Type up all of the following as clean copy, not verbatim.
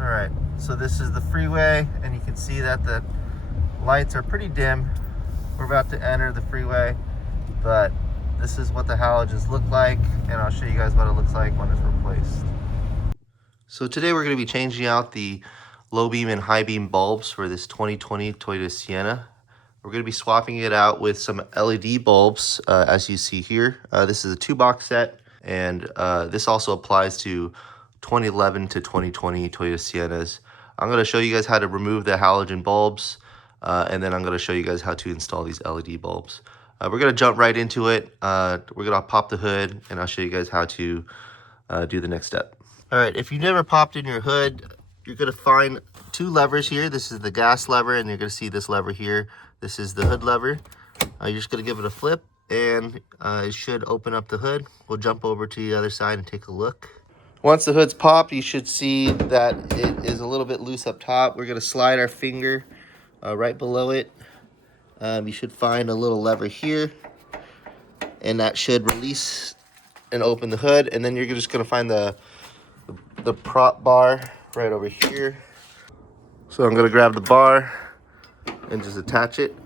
All right, so this is the freeway, and you can see that the lights are pretty dim. We're about to enter the freeway, but this is what the halogens look like, and I'll show you guys what it looks like when it's replaced. So today we're going to be changing out the low beam and high beam bulbs for this 2020 Toyota Sienna. We're going to be swapping it out with some LED bulbs, as you see here. This is a 2-box set, and this also applies to 2011 to 2020 Toyota Siennas. I'm going to show you guys how to remove the halogen bulbs, and then I'm going to show you guys how to install these LED bulbs. We're going to jump right into it. We're going to pop the hood, and I'll show you guys how to do the next step. All right, if you've never popped in your hood, you're going to find 2 levers here. This is the gas lever, and you're going to see this lever here. This is the hood lever. You're just going to give it a flip, and it should open up the hood. We'll jump over to the other side and take a look. Once the hood's popped, you should see that it is a little bit loose up top. We're going to slide our finger right below it. You should find a little lever here, and that should release and open the hood. And then you're just going to find the prop bar right over here. So I'm going to grab the bar and just attach it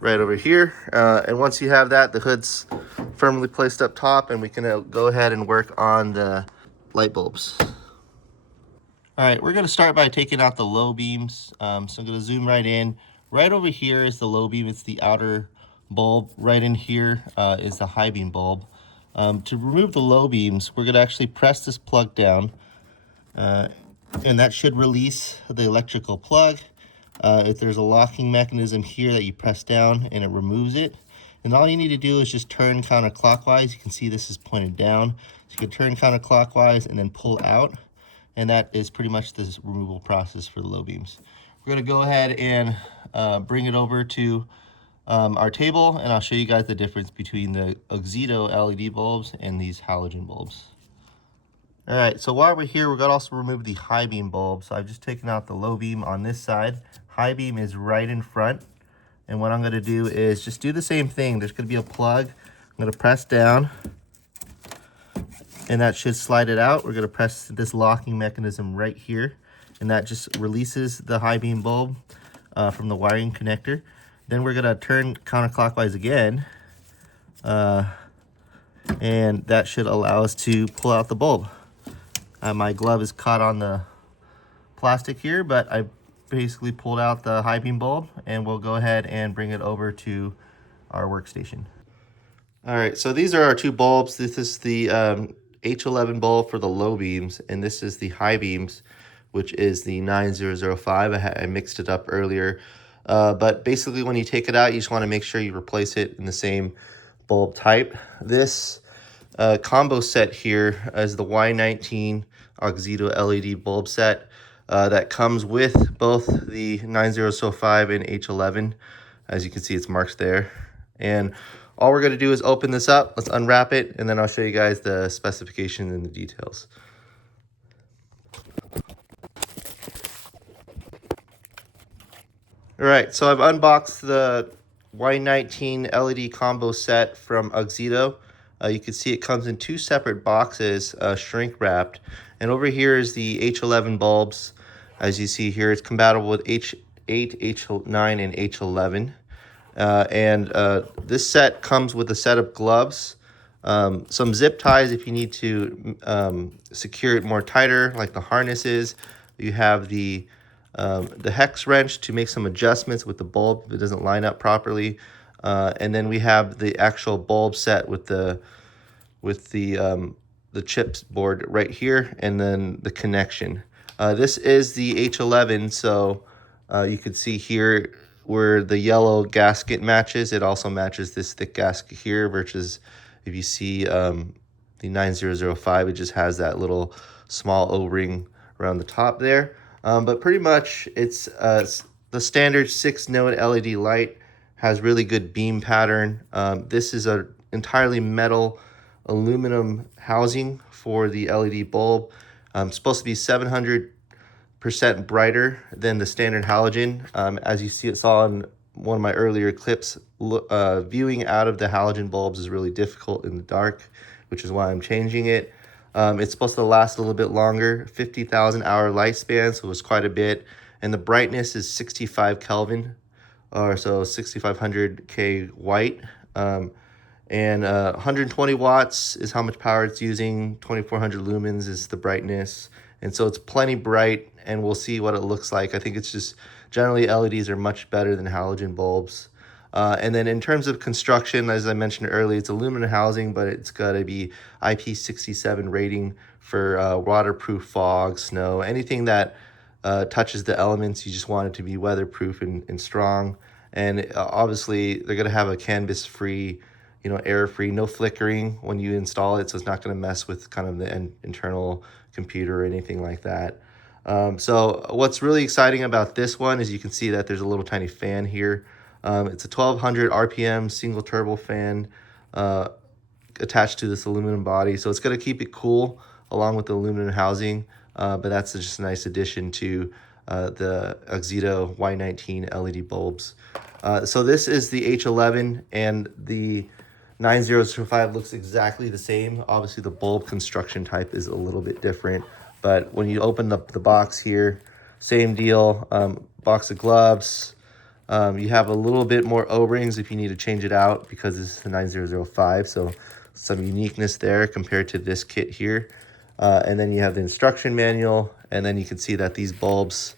right over here. And once you have that, the hood's firmly placed up top, and we can go ahead and work on the light bulbs. All right, we're going to start by taking out the low beams. So I'm going to zoom right in. Right over here is the low beam. It's the outer bulb. Right in here is the high beam bulb. To remove the low beams, we're going to actually press this plug down, and that should release the electrical plug. If there's a locking mechanism here that you press down and it removes it. And all you need to do is just turn counterclockwise. You can see this is pointed down. So you can turn counterclockwise and then pull out. And that is pretty much the removal process for the low beams. We're going to go ahead and bring it over to our table, and I'll show you guys the difference between the AUXITO LED bulbs and these halogen bulbs. All right, so while we're here, we're going to also remove the high beam bulb. So I've just taken out the low beam on this side. High beam is right in front. And what I'm going to do is just do the same thing. There's going to be a plug. I'm going to press down, and that should slide it out. We're going to press this locking mechanism right here, and that just releases the high beam bulb from the wiring connector. Then we're going to turn counterclockwise again, and that should allow us to pull out the bulb. My glove is caught on the plastic here, but I basically pulled out the high beam bulb, and we'll go ahead and bring it over to our workstation. All right, so these are our 2 bulbs. This is the H11 bulb for the low beams, and this is the high beams, which is the 9005. I mixed it up earlier. But basically when you take it out, you just want to make sure you replace it in the same bulb type. This combo set here is the Y19 AUXITO LED bulb set that comes with both the 9005 and H11. As you can see, it's marked there. And all we're going to do is open this up. Let's unwrap it, and then I'll show you guys the specifications and the details. All right, so I've unboxed the Y19 LED combo set from AUXITO. You can see it comes in 2 separate boxes, shrink wrapped. And over here is the H11 bulbs. As you see here, it's compatible with H8, H9, and H11. This set comes with a set of gloves, some zip ties if you need to secure it more tighter, like the harnesses. You have the hex wrench to make some adjustments with the bulb if it doesn't line up properly. And then we have the actual bulb set with the chips board right here, and then the connection. This is the H11, so you can see here where the yellow gasket matches. It also matches this thick gasket here, versus if you see the 9005, it just has that little small O-ring around the top there. But pretty much it's the standard 6-node LED light, has really good beam pattern. This is an entirely metal aluminum housing for the LED bulb. It's supposed to be 700% brighter than the standard halogen. As you saw in one of my earlier clips, viewing out of the halogen bulbs is really difficult in the dark, which is why I'm changing it. It's supposed to last a little bit longer, 50,000 hour lifespan, so it's quite a bit. And the brightness is 65 Kelvin, or so 6,500 K white. And 120 watts is how much power it's using. 2,400 lumens is the brightness. And so it's plenty bright, and we'll see what it looks like. I think it's just generally LEDs are much better than halogen bulbs. And then in terms of construction, as I mentioned earlier, it's aluminum housing, but it's got to be IP67 rating for waterproof fog, snow, anything that touches the elements. You just want it to be weatherproof and strong. And obviously, they're going to have a CANBUS-free, air-free, no flickering when you install it, so it's not going to mess with kind of the internal computer or anything like that. So what's really exciting about this one is you can see that there's a little tiny fan here. It's a 1200 RPM single turbo fan attached to this aluminum body, so it's going to keep it cool along with the aluminum housing, but that's just a nice addition to the AUXITO Y19 LED bulbs. So this is the H11, and the 9005 looks exactly the same. Obviously the bulb construction type is a little bit different, but when you open up the box here, same deal. Box of gloves. You have a little bit more O-rings if you need to change it out, because this is the 9005, so some uniqueness there compared to this kit here. And then you have the instruction manual, and then you can see that these bulbs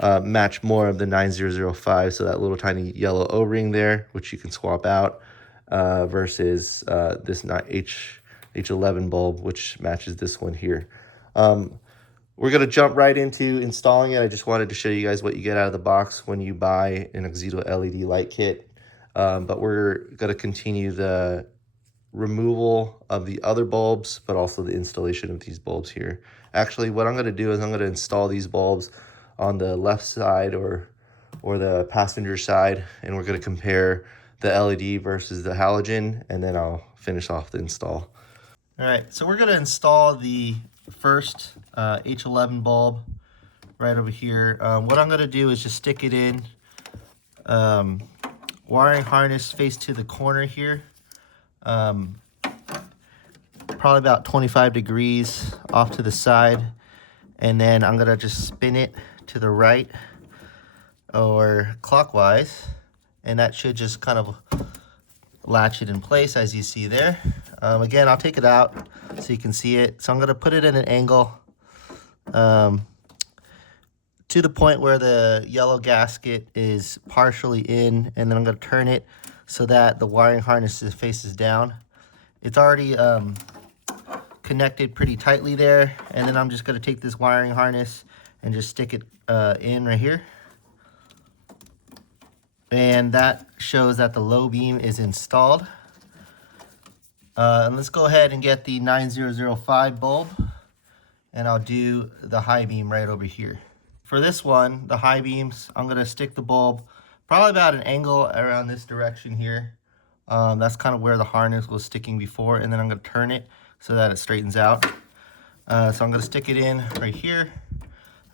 match more of the 9005, so that little tiny yellow O-ring there, which you can swap out, versus this H11 bulb, which matches this one here. We're going to jump right into installing it. I just wanted to show you guys what you get out of the box when you buy an AUXITO LED light kit. But we're going to continue the removal of the other bulbs, but also the installation of these bulbs here. Actually, what I'm going to do is I'm going to install these bulbs on the left side or the passenger side, and we're going to compare the LED versus the halogen, and then I'll finish off the install. All right, so we're going to install the first H11 bulb right over here. What I'm going to do is just stick it in, wiring harness face to the corner here, probably about 25 degrees off to the side, and then I'm going to just spin it to the right or clockwise, and that should just kind of latch it in place as you see there. Again, I'll take it out so you can see it. So I'm going to put it at an angle to the point where the yellow gasket is partially in, and then I'm going to turn it so that the wiring harness faces down. It's already connected pretty tightly there, and then I'm just going to take this wiring harness and just stick it in right here. And that shows that the low beam is installed. And let's go ahead and get the 9005 bulb, and I'll do the high beam right over here. For this one, the high beams, I'm going to stick the bulb probably about an angle around this direction here. That's kind of where the harness was sticking before, and then I'm going to turn it so that it straightens out. So I'm going to stick it in right here,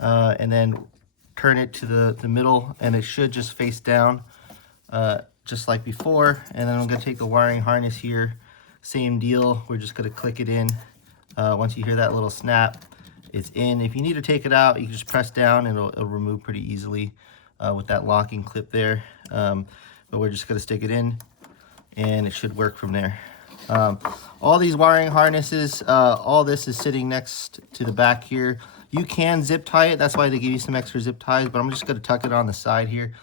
and then turn it to the middle, and it should just face down just like before. And then I'm going to take the wiring harness here, same deal. We're just going to click it in. Once you hear that little snap, it's in. If you need to take it out, you can just press down and it'll remove pretty easily with that locking clip there. But we're just going to stick it in, and it should work from there. All these wiring harnesses, all this is sitting next to the back here. You can zip tie it, that's why they give you some extra zip ties, but I'm just going to tuck it on the side here.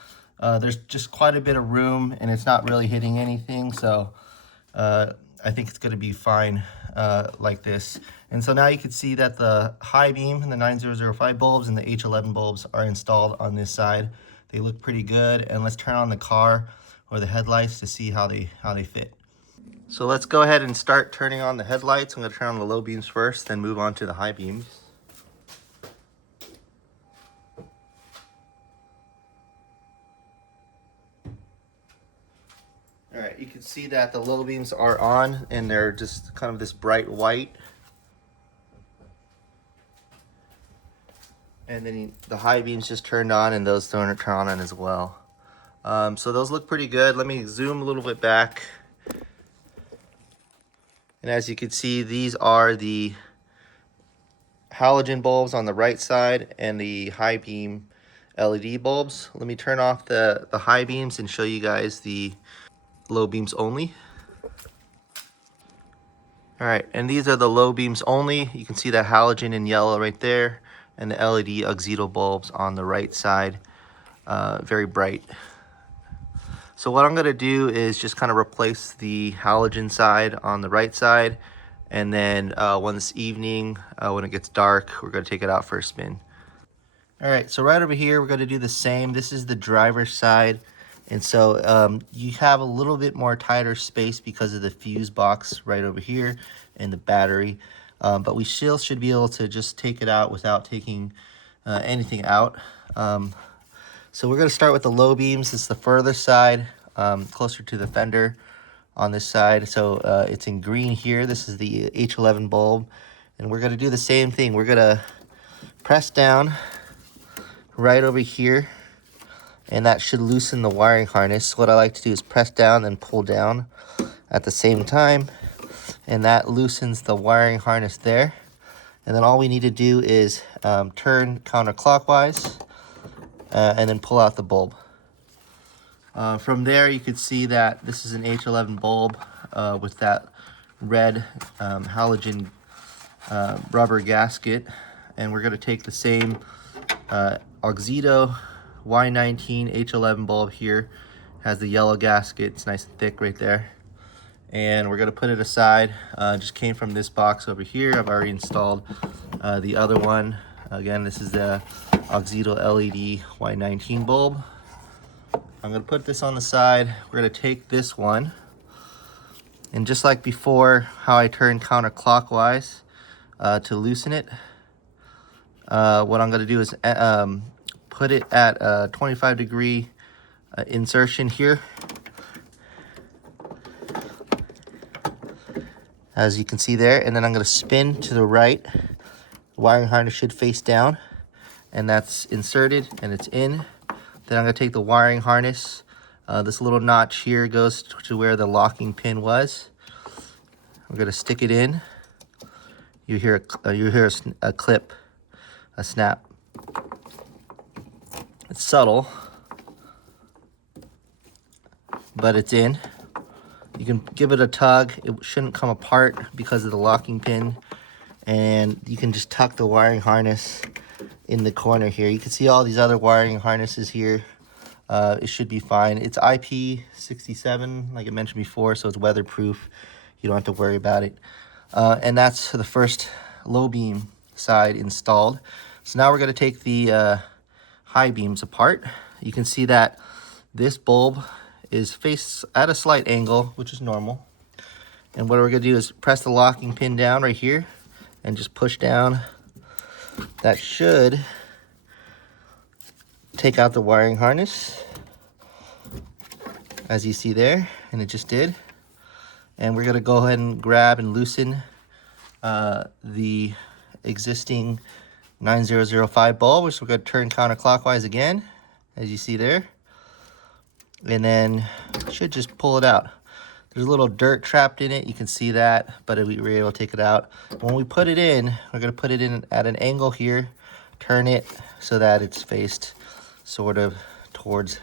There's just quite a bit of room, and it's not really hitting anything, so I think it's going to be fine like this. And so now you can see that the high beam and the 9005 bulbs and the H11 bulbs are installed on this side. They look pretty good, and let's turn on the car or the headlights to see how they fit. So let's go ahead and start turning on the headlights. I'm going to turn on the low beams first, then move on to the high beams. All right, you can see that the low beams are on, and they're just kind of this bright white. And then the high beams just turned on, and those turn on as well. So those look pretty good. Let me zoom a little bit back. And as you can see, these are the halogen bulbs on the right side and the high beam LED bulbs. Let me turn off the high beams and show you guys the low beams only. All right, and these are the low beams only. You can see that halogen in yellow right there, and the LED AUXITO bulbs on the right side, very bright. So what I'm gonna do is just kind of replace the halogen side on the right side, and then when this evening, when it gets dark, we're gonna take it out for a spin. All right, so right over here, we're gonna do the same. This is the driver's side. And so you have a little bit more tighter space because of the fuse box right over here and the battery. But we still should be able to just take it out without taking anything out. So we're gonna start with the low beams. This is the further side, closer to the fender on this side. So it's in green here. This is the H11 bulb. And we're gonna do the same thing. We're gonna press down right over here, and that should loosen the wiring harness. What I like to do is press down and pull down at the same time, and that loosens the wiring harness there. And then all we need to do is turn counterclockwise and then pull out the bulb. From there, you can see that this is an H11 bulb with that red halogen rubber gasket. And we're gonna take the same AUXITO Y19 H11 bulb here. Has the yellow gasket. It's nice and thick right there. And we're gonna put it aside. Just came from this box over here. I've already installed the other one. Again, this is the AUXITO LED Y19 bulb. I'm gonna put this on the side. We're gonna take this one, and just like before, how I turned counterclockwise to loosen it, what I'm gonna do is put it at a 25-degree insertion here. As you can see there, and then I'm gonna spin to the right. The wiring harness should face down, and that's inserted and it's in. Then I'm gonna take the wiring harness. This little notch here goes to where the locking pin was. We're gonna stick it in. You hear a clip, a snap. It's subtle, but it's in. You can give it a tug. It shouldn't come apart because of the locking pin. And you can just tuck the wiring harness in the corner here. You can see all these other wiring harnesses here. It should be fine. It's IP67, like I mentioned before, so it's weatherproof. You don't have to worry about it. And that's the first low beam side installed. So now we're gonna take the high beams apart. You can see that this bulb is faced at a slight angle, which is normal. And what we're gonna do is press the locking pin down right here and just push down. That should take out the wiring harness, as you see there, and it just did. And we're gonna go ahead and grab and loosen the existing 9005 bulb, which we're gonna turn counterclockwise again, as you see there. And then should just pull it out. There's a little dirt trapped in it, you can see that, but we were able to take it out. When we put it in, we're gonna put it in at an angle here, turn it so that it's faced sort of towards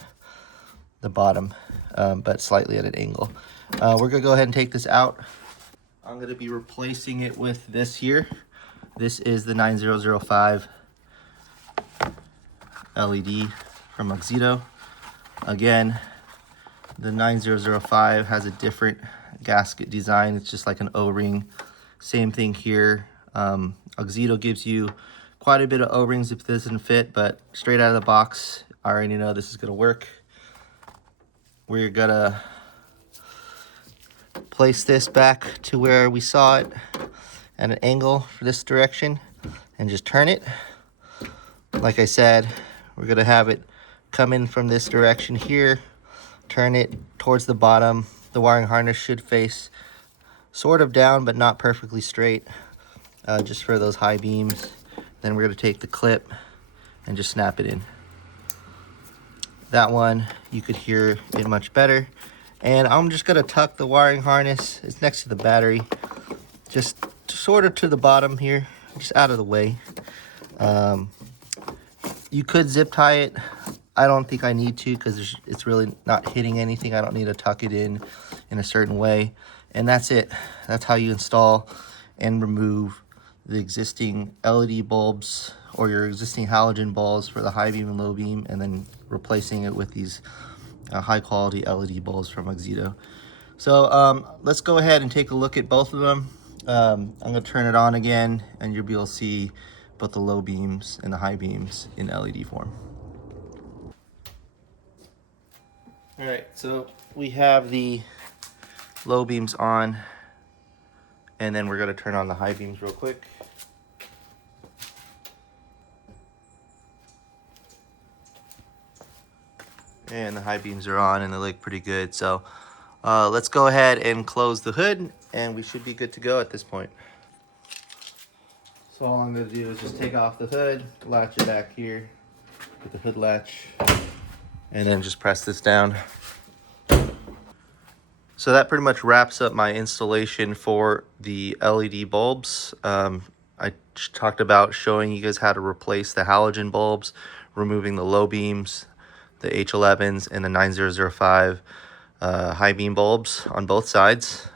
the bottom, but slightly at an angle. We're gonna go ahead and take this out. I'm gonna be replacing it with this here. This is the 9005 LED from AUXITO. Again, the 9005 has a different gasket design. It's just like an O-ring. Same thing here. AUXITO gives you quite a bit of O-rings if this doesn't fit, but straight out of the box, I already know this is gonna work. We're gonna place this back to where we saw it at an angle for this direction and just turn it. Like I said, we're gonna have it come in from this direction here, turn it towards the bottom. The wiring harness should face sort of down, but not perfectly straight, just for those high beams. Then we're gonna take the clip and just snap it in. That one, you could hear it much better. And I'm just gonna tuck the wiring harness. It's next to the battery, just sort of to the bottom here, just out of the way. You could zip tie it. I don't think I need to because it's really not hitting anything. I don't need to tuck it in a certain way. And that's it. That's how you install and remove the existing LED bulbs or your existing halogen bulbs for the high beam and low beam, and then replacing it with these high quality LED bulbs from AUXITO. So let's go ahead and take a look at both of them. I'm gonna turn it on again and you'll be able to see both the low beams and the high beams in LED form. All right, so we have the low beams on, and then we're gonna turn on the high beams real quick. And the high beams are on and they look pretty good. So let's go ahead and close the hood and we should be good to go at this point. So all I'm gonna do is just take off the hood, latch it back here with the hood latch, and then just press this down. So that pretty much wraps up my installation for the LED bulbs. I talked about showing you guys how to replace the halogen bulbs, removing the low beams, the H11s, and the 9005 high beam bulbs on both sides.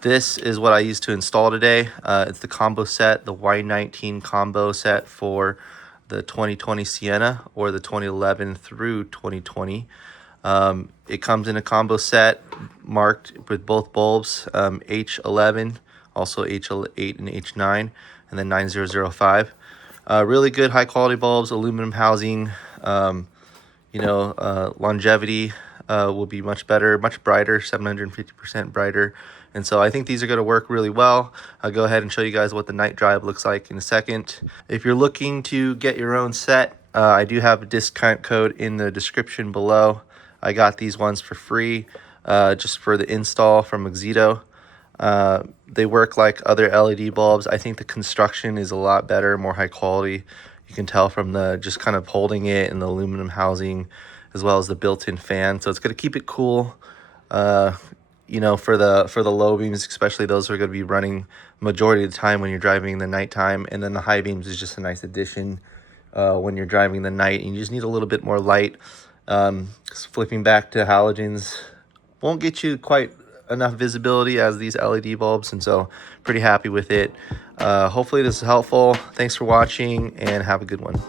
This is what I used to install today. It's the combo set, the Y19 combo set for the 2020 Sienna or the 2011 through 2020. It comes in a combo set marked with both bulbs, H11, also H8 and H9, and then 9005. Really good high quality bulbs, aluminum housing, longevity will be much better, much brighter, 750% brighter. And so I think these are going to work really well. I'll go ahead and show you guys what the night drive looks like in a second. If you're looking to get your own set, I do have a discount code in the description below. I got these ones for free just for the install from AUXITO. They work like other LED bulbs. I think the construction is a lot better, more high quality. You can tell from the just kind of holding it and the aluminum housing as well as the built-in fan. So it's going to keep it cool. For the low beams, especially those are going to be running majority of the time when you're driving in the nighttime. And then the high beams is just a nice addition when you're driving the night and you just need a little bit more light. Flipping back to halogens won't get you quite enough visibility as these LED bulbs, and so pretty happy with it. Hopefully this is helpful. Thanks for watching and have a good one.